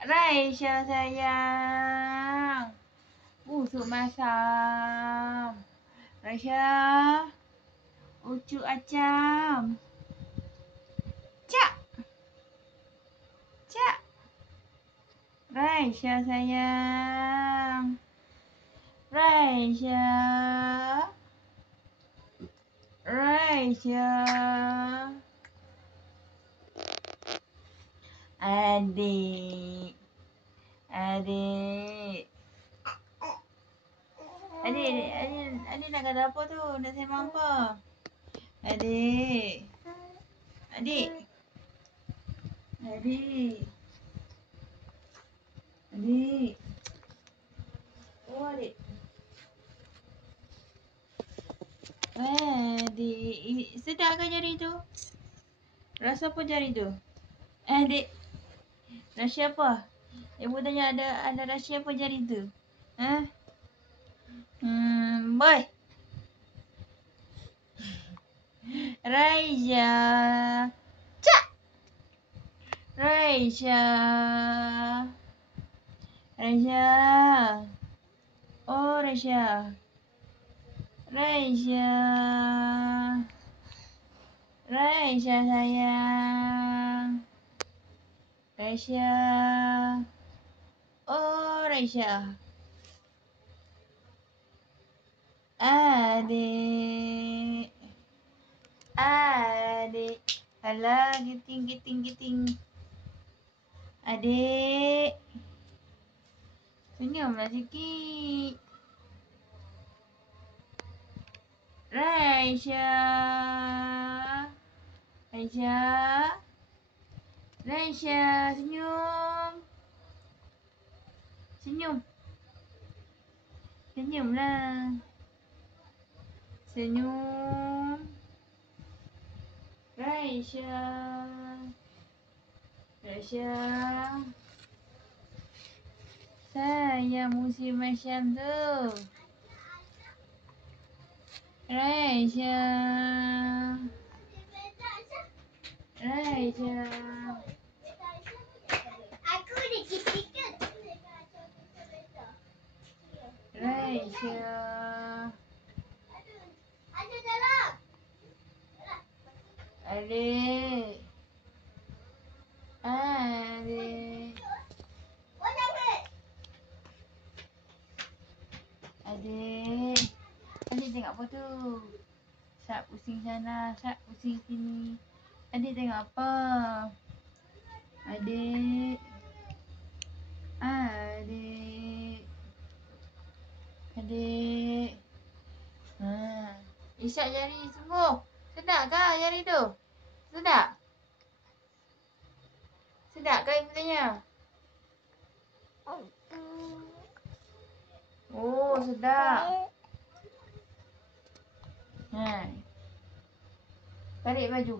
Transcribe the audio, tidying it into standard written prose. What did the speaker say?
Raisya sayang. Busuk masam. Raisya. Ucu acam. Cak. Cak. Raisya sayang. Raisya. Raisya. Adik. Adik. Adik nak kata apa tu? Nak sembang apa? Adik. Adik. Adik. Adik. Oh, adik. Adik. Sedap ke jari tu? Rasa apa jari tu? Adik. Rahsia apa? Ibu tanya ada rahsia apa jari tu? Ha? Boy. Raisya. Cak. Raisya. Raisya. Oh, Raisya. Raisya. Raisya sayang. Raisya. Oh, Raisya. Adik. Adik. Alah, giting. Adik. Senyumlah sikit. Raisya. Raisya. Raisya, senyum. Senyum. Senyumlah. Senyum. Raisya. Raisya. Sayang musim macam tu. Raisya. Raisya. Aku dah kitikan. Raisya. Ada dalam. Adik. Adik. Adik. Adik tengok apa tu? Sak pusing sana, sak pusing sini. Adik tengok apa? Adik. Adik. Adik. Isyak jari sembuh. Sedap ke jari tu? Sedap? Sedap ke ibu tanya? Oh, sedap. Tarik baju.